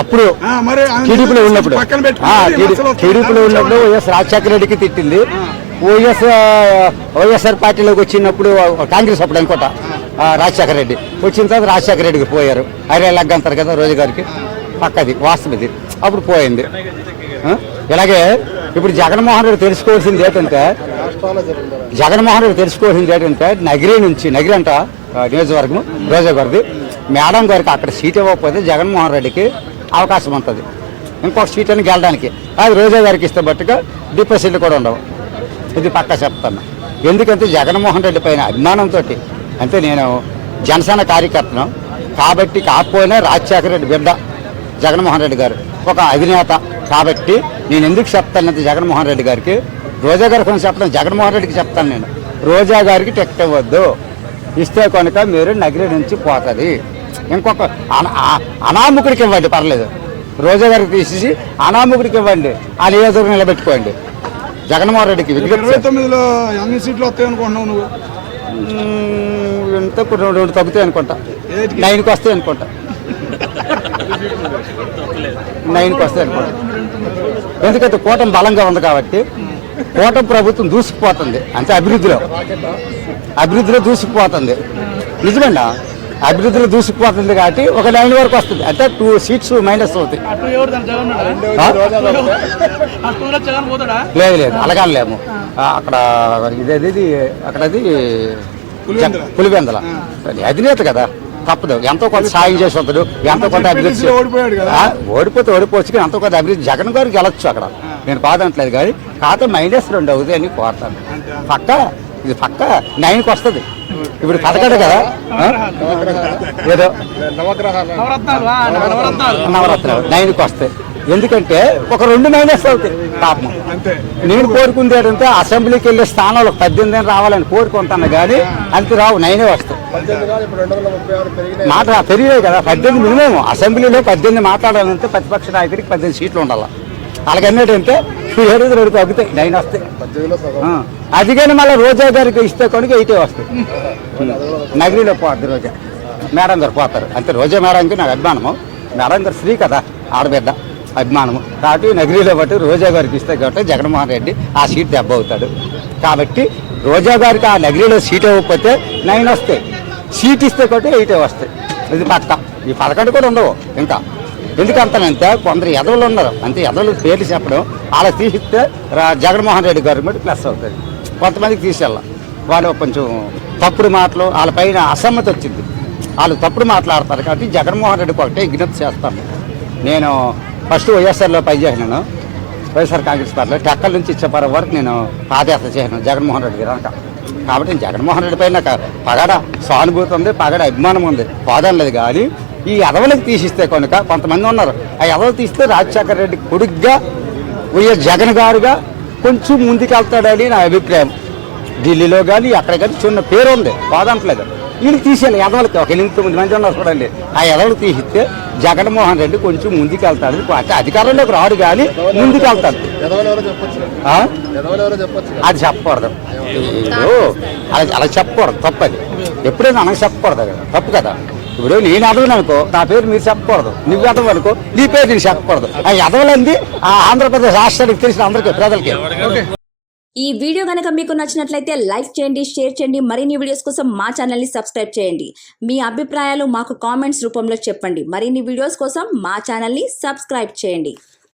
అప్పుడు టీడీపీలో ఉన్నప్పుడు వైఎస్ రాజశేఖర రెడ్డికి తిట్టింది. వైఎస్ఆర్ పార్టీలోకి వచ్చినప్పుడు కాంగ్రెస్ అప్పుడు అనుకోట రాజశేఖర రెడ్డి వచ్చిన తర్వాత రాజశేఖర రెడ్డికి పోయారు. ఐరే లెగ్ అంటారు కదా రోజు గారికి, పక్కది వాస్తవం ఇది. అప్పుడు పోయింది. ఇలాగే ఇప్పుడు జగన్మోహన్ రెడ్డి తెలుసుకోవాల్సింది ఏంటంటే నగిరి అంట నియోజకవర్గం రోజా గారిది, మేడం గారికి అక్కడ సీట్ ఇవ్వకపోతే జగన్మోహన్ రెడ్డికి అవకాశం ఉంటుంది ఇంకొక సీట్ అని గెలడానికి. అది రోజా గారికి ఇస్తే బట్టుగా డిపాజిట్లు కూడా ఉండవు. ఇది పక్కా చెప్తాను. ఎందుకంటే జగన్మోహన్ రెడ్డి పైన అభిమానంతో, అంటే నేను జనసేన కార్యకర్తను కాబట్టి, కాకపోయినా రాజశేఖర రెడ్డి బిడ్డ జగన్మోహన్ రెడ్డి గారు ఒక అధినేత కాబట్టి నేను ఎందుకు చెప్తానంటే జగన్మోహన్ రెడ్డి గారికి, రోజా గారి కొంచెం చెప్తాను, జగన్మోహన్ రెడ్డికి చెప్తాను నేను, రోజా గారికి టికెట్ ఇవ్వద్దు, ఇస్తే కనుక మీరు నగిరి నుంచి పోతుంది. ఇంకొక అనాముకుడికి ఇవ్వండి, పర్లేదు, రోజా గారికి తీసేసి అనాముకుడికి ఇవ్వండి, ఆ నియోజకవర్గం నిలబెట్టుకోండి. జగన్మోహన్ రెడ్డికి 29లో ఎన్ని సీట్లు వస్తాయి అనుకుంటున్నావు నువ్వు? ఎంత 2 తగ్గుతాయి అనుకుంటా, 9కి వస్తాయి అనుకుంటా, 9కి వస్తాయి అనుకుంటా. ఎందుకంటే కూటమి బలంగా ఉంది కాబట్టి, కూటమి ప్రభుత్వం దూసుకుపోతుంది, అంటే అభివృద్ధిలో దూసుకుపోతుంది. నిజమేనా? అభివృద్ధిలో దూసుకుపోతుంది కాబట్టి ఒక 9 వరకు వస్తుంది, అంటే 2 సీట్స్ మైనస్ అవుతాయి. లేదు అలాగలేము. అక్కడ ఇదేది అక్కడది పులివెందల అధినేత కదా, తప్పదు. ఎంతో కొంత సాయం చేసి వస్తాడు, ఎంతో కొంత అభివృద్ధి. ఓడిపోవచ్చు, ఎంతో కొంత అభివృద్ధి జగన్ గారికి వెళ్ళొచ్చు అక్కడ, నేను కాదంటలేదు. కానీ కాకపోతే -2 అవుతాయి అని కోరుతాను. ఇది పక్క 9కి వస్తుంది. ఇప్పుడు పథకాడు కదా, ఏదో నవరత్నాలు 9కి వస్తాయి. ఎందుకంటే ఒక 2 మైనస్ అవుతాయి పాపం. నేను కోరుకుంది ఏంటంటే అసెంబ్లీకి వెళ్ళే స్థానాలు 18 రావాలని కోరుకుంటాను, కానీ అంతే రావు, 9 వస్తాయి. మాట పెరిగాయి కదా, 18 మినిమం. అసెంబ్లీలో 18 మాట్లాడాలంటే ప్రతిపక్ష నాయకుడికి 18 సీట్లు ఉండాలి. అలాగన్నట్టంటే 7 తగ్గుతాయి, 9 వస్తాయి. అది కానీ మళ్ళీ రోజా గారికి ఇస్తే కనుక 8 వస్తాయి. నగిరిలో పోద్ది రోజా, మేడం గారు పోతారు. అంతే, రోజా మేడంకి నాకు అభిమానము. మేడం గారు ఫ్రీ కదా, ఆడబిడ్డ అభిమానము కాబట్టి నగిరిలో బట్టి రోజా గారికి ఇస్తే కాబట్టి జగన్మోహన్ రెడ్డి ఆ సీట్ దెబ్బ అవుతాడు. కాబట్టి రోజా గారికి ఆ నగిరిలో సీట్ ఇవ్వకపోతే 9 వస్తాయి, సీట్ ఇస్తే కాబట్టి 8 వస్తాయి. ఇది పక్క. ఈ 11 కూడా ఉండవు ఇంకా. ఎందుకంటానంటే కొందరు ఎదవలు ఉన్నారు, అంతే, ఎదవలు పేర్లు చెప్పడం, అలా తీసిస్తే జగన్మోహన్ రెడ్డి గవర్నమెంట్ ప్లస్ అవుతుంది. కొంతమందికి తీసేళ్ళ వాళ్ళు కొంచెం తప్పుడు మాటలు, వాళ్ళ పైన అసమ్మతి వచ్చింది, వాళ్ళు తప్పుడు మాట్లాడతారు. కాబట్టి జగన్మోహన్ రెడ్డికి ఒకటే విజ్ఞప్తి చేస్తాను. నేను ఫస్ట్ వైఎస్ఆర్లో పనిచేసినాను, వైఎస్ఆర్ కాంగ్రెస్ పార్టీలో టెక్కల నుంచి ఇచ్చేపర వరకు నేను పాదయాత్ర చేశాను జగన్మోహన్ రెడ్డి గారు. కాబట్టి జగన్మోహన్ రెడ్డి పైన పగడ సానుభూతి ఉంది, పగడ అభిమానం ఉంది, పోదాం లేదు. కానీ ఈ ఎదవలకు తీసిస్తే కనుక కొంతమంది ఉన్నారు, ఆ ఎదవలు తీస్తే రాజశేఖర రెడ్డి కొడుగ్గా వైఎస్ జగన్ గారుగా కొంచెం ముందుకెళ్తాడని నా అభిప్రాయం. ఢిల్లీలో కానీ అక్కడ కానీ చిన్న పేరు ఉంది, పోదంటలేదు. వీళ్ళు తీసేయాలి ఎదవలకి, ఒక 8-9 మంది ఉన్నారు చూడండి. ఆ ఎదవలు తీసిస్తే జగన్మోహన్ రెడ్డి కొంచెం ముందుకెళ్తాడు. అధికారంలోకి రాడు కానీ ముందుకెళ్తాడు. అది చెప్పకూడదు, అలా చెప్పకూడదు, తప్పది. ఎప్పుడైనా అనగా చెప్పకూడదు కదా, తప్పు కదా. ఇప్పుడు నేను ఎదవను అనుకో, నా పేరు మీరు చెప్పకూడదు. నువ్వు ఎదవ అనుకో, నీ పేరు నేను చెప్పకూడదు. ఆ ఎదవలంది ఆ ఆంధ్రప్రదేశ్ రాష్ట్రానికి తెలిసిన అందరికీ, ప్రజలకి. ఈ వీడియో కనుక మీకు నచ్చినట్లయితే లైక్ చేయండి, షేర్ చేయండి. మరిన్ని వీడియోస్ కోసం మా ఛానల్ని సబ్స్క్రైబ్ చేయండి. మీ అభిప్రాయాలు మాకు కామెంట్స్ రూపంలో చెప్పండి. మరిన్ని వీడియోస్ కోసం మా ఛానల్ని సబ్స్క్రైబ్ చేయండి.